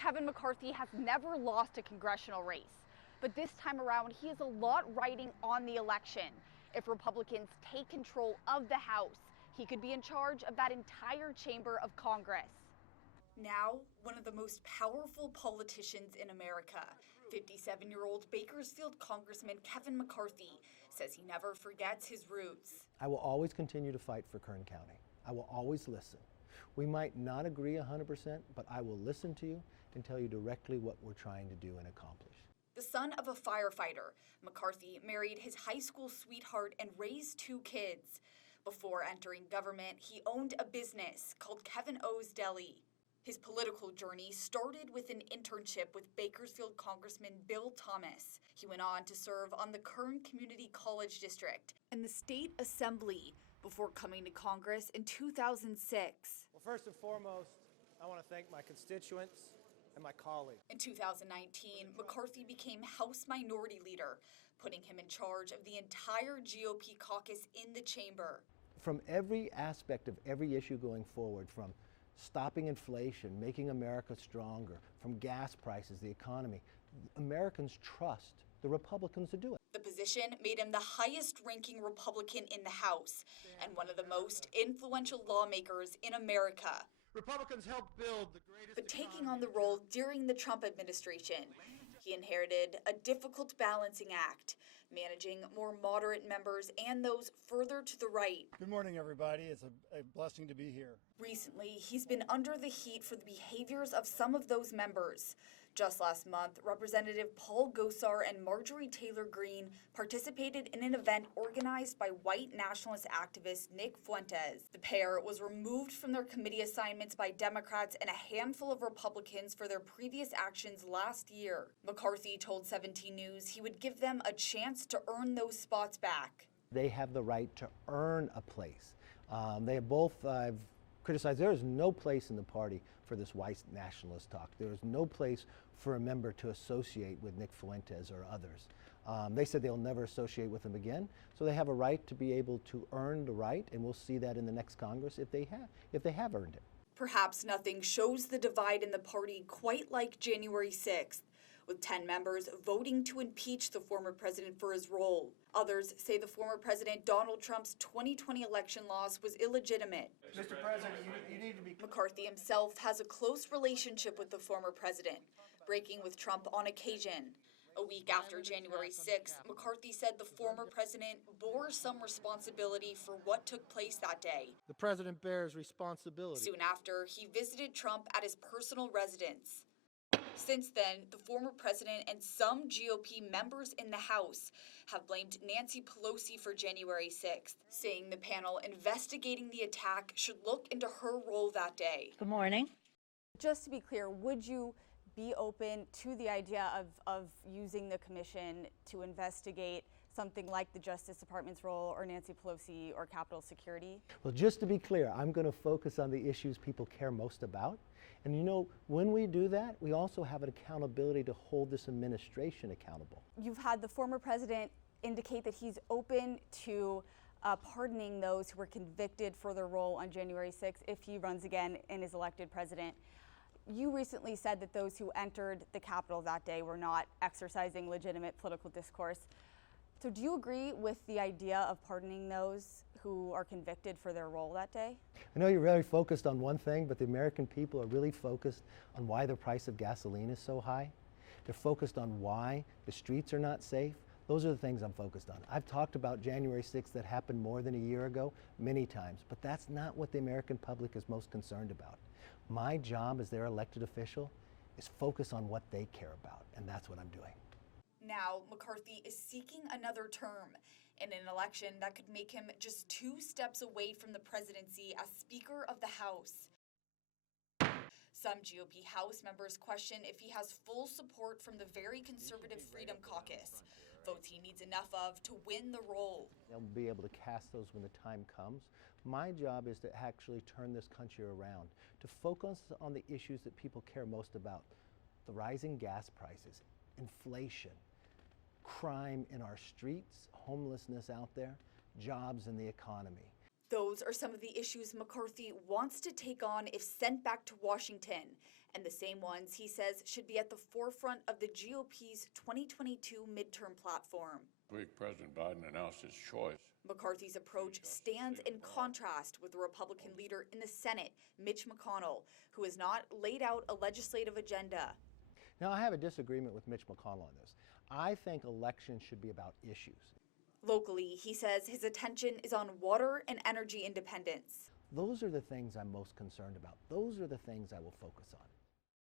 Kevin McCarthy has never lost a congressional race, but this time around he has a lot riding on the election. If Republicans take control of the House, he could be in charge of that entire chamber of Congress. Now, one of the most powerful politicians in America, 57-year-old Bakersfield Congressman Kevin McCarthy, says he never forgets his roots. I will always continue to fight for Kern County. I will always listen. We might not agree 100%, but I will listen to you and tell you directly what we're trying to do and accomplish. The son of a firefighter, McCarthy married his high school sweetheart and raised 2 kids. Before entering government, he owned a business called Kevin O's Deli. His political journey started with an internship with Bakersfield Congressman Bill Thomas. He went on to serve on the Kern Community College District and the State Assembly before coming to Congress in 2006. Well, first and foremost, I want to thank my constituents and my colleagues. In 2019, McCarthy became House Minority Leader, putting him in charge of the entire GOP caucus in the chamber. From every aspect of every issue going forward, from stopping inflation, making America stronger, from gas prices, the economy, Americans trust the Republicans to do it. The position made him the highest-ranking Republican in the House and one of the most influential lawmakers in America. Republicans helped build the greatest. But taking on the role during the Trump administration, he inherited a difficult balancing act, managing more moderate members and those further to the right. Good morning, everybody. It's a blessing to be here. Recently, he's been under the heat for the behaviors of some of those members. Just last month, Representative Paul Gosar and Marjorie Taylor Greene participated in an event organized by white nationalist activist Nick Fuentes. The pair was removed from their committee assignments by Democrats and a handful of Republicans for their previous actions last year. McCarthy told 17 News he would give them a chance to earn those spots back. They have the right to earn a place. They have both, I've criticized, there is no place in the party for this white nationalist talk. There is no place for a member to associate with Nick Fuentes or others. They said they'll never associate with him again, so they have a right to be able to earn the right, and we'll see that in the next Congress if they have earned it. Perhaps nothing shows the divide in the party quite like January 6th, with 10 members voting to impeach the former president for his role. Others say the former president Donald Trump's 2020 election loss was illegitimate. Mr. President, you need to be. McCarthy himself has a close relationship with the former president, breaking with Trump on occasion. A week after January 6th, McCarthy said the former president bore some responsibility for what took place that day. The president bears responsibility. Soon after, he visited Trump at his personal residence. Since then, the former president and some GOP members in the House have blamed Nancy Pelosi for January 6th, saying the panel investigating the attack should look into her role that day. Good morning. Just to be clear, would you be open to the idea of using the commission to investigate something like the Justice Department's role or Nancy Pelosi or Capitol Security? Well, just to be clear, I'm going to focus on the issues people care most about. And you know, when we do that, we also have an accountability to hold this administration accountable. You've had the former president indicate that he's open to pardoning those who were convicted for their role on January 6th if he runs again and is elected president. You recently said that those who entered the Capitol that day were not exercising legitimate political discourse. So do you agree with the idea of pardoning those who are convicted for their role that day? I know you're very focused on one thing, but the American people are really focused on why the price of gasoline is so high. They're focused on why the streets are not safe. Those are the things I'm focused on. I've talked about January 6th that happened more than a year ago many times, but that's not what the American public is most concerned about. My job as their elected official is focus on what they care about, and that's what I'm doing. Now, McCarthy is seeking another term in an election that could make him just 2 steps away from the presidency as Speaker of the House. Some GOP House members question if he has full support from the very conservative Freedom Caucus, votes he needs enough of to win the role. They'll be able to cast those when the time comes. My job is to actually turn this country around, to focus on the issues that people care most about: the rising gas prices, inflation, crime in our streets, homelessness out there, jobs in the economy. Those are some of the issues McCarthy wants to take on if sent back to Washington, and the same ones he says should be at the forefront of the GOP's 2022 midterm platform. Week, President Biden announced his choice. McCarthy's approach stands in contrast with the Republican leader in the Senate, Mitch McConnell, who has not laid out a legislative agenda. Now, I have a disagreement with Mitch McConnell on this. I think elections should be about issues. Locally, he says his attention is on water and energy independence. Those are the things I'm most concerned about. Those are the things I will focus on.